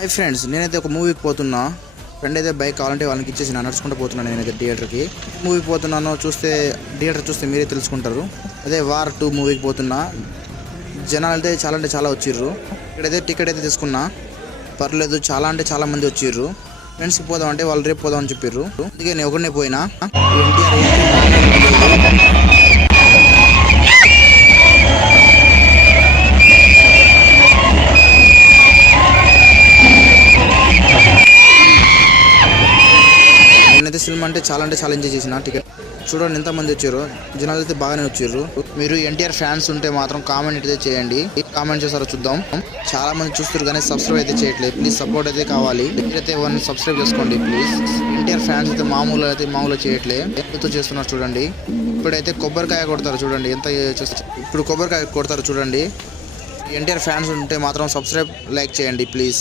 Hi friends, నేనైతే ఒక మూవీకి పోతున్నా. ఫ్రెండ్ అయితే బైక్ కావాలంటే వాళ్ళకి ఇచ్చేసి నడుచుకుంటూ పోతున్నాను. నేనైతే థియేటర్కి మూవీకి పోతున్నాను. థియేటర్ చూస్తే మీరే తెలుసుకుంటారు. అదే వార్ 2 మూవీకి పోతున్నా. జనాలు అయితే చాలా అంటే చాలా వచ్చిర్రు. ఇక్కడైతే టికెట్ అయితే తీసుకున్నా. పర్లేదు, చాలా అంటే చాలా మంది వచ్చిర్రు. ఫ్రెండ్స్కి పోదాం అంటే వాళ్ళు రేపు పోదాం అని చెప్పారు. అందుకే నేను ఒకరినే పోయినా. నేనైతే సినిమా అంటే చాలా ఎంజాయ్ చేసిన. టికెట్ చూడండి ఎంతమంది వచ్చారు. జనాలు అయితే బాగానే వచ్చారు. మీరు ఎన్టీఆర్ ఫ్యాన్స్ ఉంటే మాత్రం కామెంట్ అయితే చేయండి. కామెంట్ చేస్తారో చూద్దాం. చాలా మంది చూస్తారు కానీ సబ్స్క్రైబ్ అయితే చేయట్లేదు. ప్లీజ్ సపోర్ట్ అయితే కావాలి. మీరైతే సబ్స్క్రైబ్ చేసుకోండి ప్లీజ్. ఎన్టీఆర్ ఫ్యాన్స్ అయితే మామూలుగా చేయట్లేదు. ఎంతో చేస్తున్నారు చూడండి. ఇప్పుడైతే కొబ్బరికాయ కొడతారు చూడండి. ఇప్పుడు కొబ్బరికాయ కొడతారు చూడండి. ఎన్టీఆర్ ఫ్యాన్స్ ఉంటే మాత్రం సబ్స్క్రైబ్ లైక్ చేయండి ప్లీజ్.